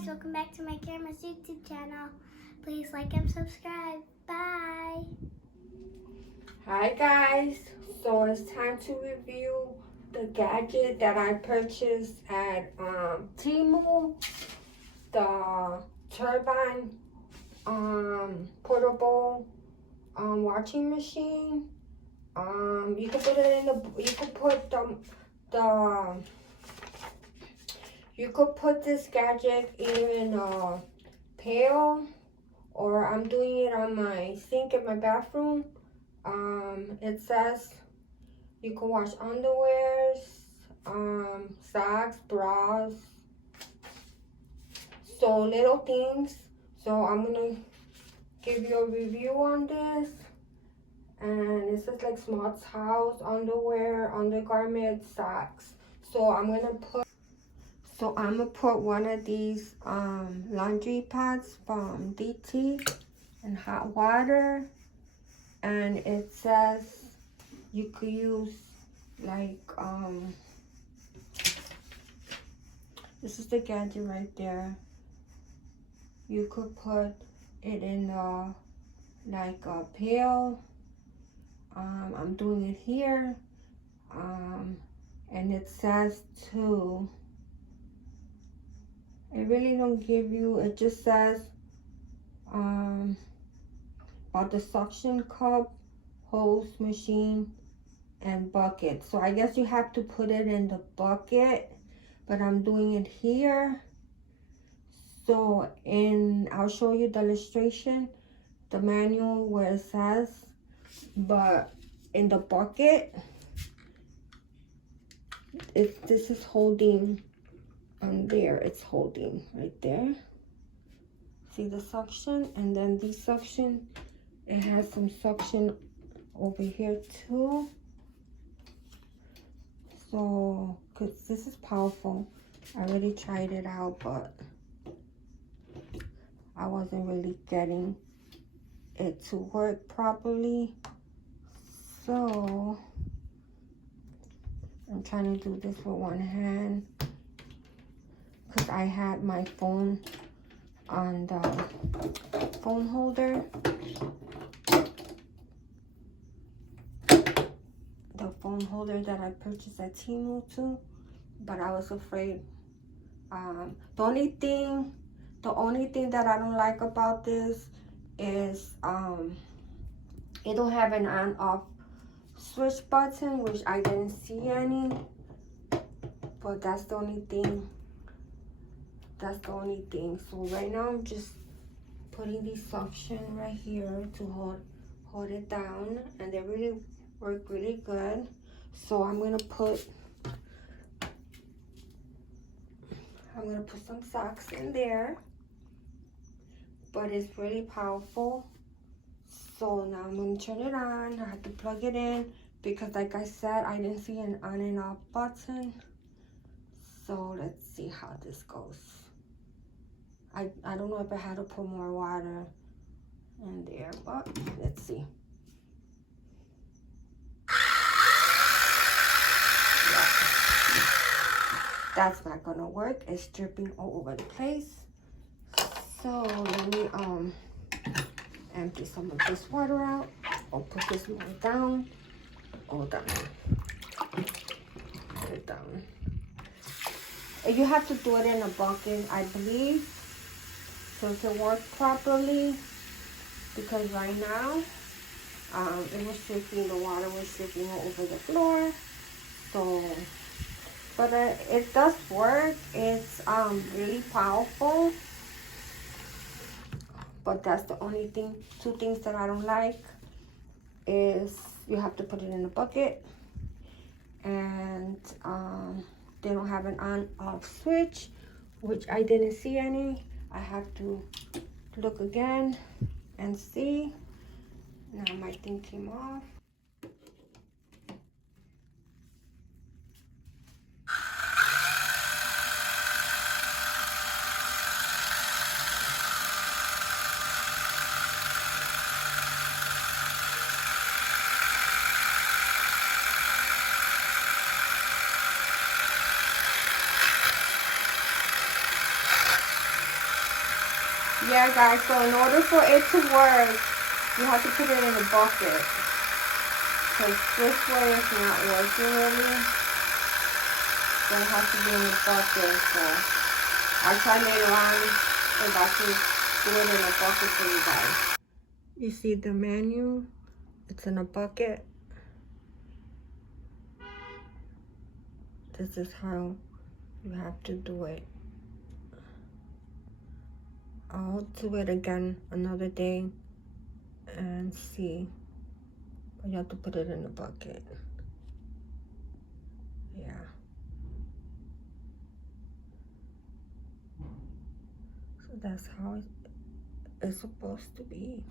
guys, welcome back to my camera's YouTube channel. Please like and subscribe. Bye. Hi guys, so it's time to review the gadget that I purchased at Temu, the turbine portable washing machine. You can put it in you could put this gadget either in a pail, or I'm doing it on my sink in my bathroom. It says you can wash underwears, socks, bras, so little things. So I'm gonna give you a review on this. And it says like small towels, underwear, undergarments, socks. So I'm gonna put one of these laundry pads from DT in hot water. And it says you could use like this is the gadget right there. You could put it in like a pail. I'm doing it here, and it says to, it really don't give you, it just says about the suction cup, hose, machine, and bucket. So I guess you have to put it in the bucket, but I'm doing it here. So I'll show you the illustration, the manual where it says, but in the bucket, this is holding on there, it's holding right there. See the suction, and then the suction, it has some suction over here too. So, cause this is powerful. I already tried it out, but I wasn't really getting it to work properly. So I'm trying to do this with one hand because I had my phone on the phone holder. The phone holder that I purchased at Temu too, but I was afraid. The only thing that I don't like about this is it don't have an on-off switch button, which I didn't see any, but that's the only thing. So right now I'm just putting the suction right here to hold it down, and they really work really good. So I'm gonna put some socks in there, but it's really powerful. So now I'm gonna turn it on. I have to plug it in because, like I said, I didn't see an on and off button. So let's see how this goes. I don't know if I had to put more water in there, but let's see. Yeah. That's not gonna work. It's dripping all over the place. So let me empty some of this water out, or put this more down. All down. Put it down. And you have to do it in a bucket, I believe, so it can work properly. Because right now, it was dripping, the water was dripping all over the floor. So, but it does work. It's really powerful. But that's the only thing, two things that I don't like is you have to put it in a bucket, and they don't have an on-off switch, which I didn't see any. I have to look again and see. Now my thing came off. Yeah, guys, so in order for it to work, you have to put it in a bucket. Because this way it's not working really. So it has to be in a bucket. So I'll try later on if I can do it in a bucket for you guys. You see the menu? It's in a bucket. This is how you have to do it. I'll do it again another day and see. But you have to put it in a bucket. Yeah. So that's how it's supposed to be.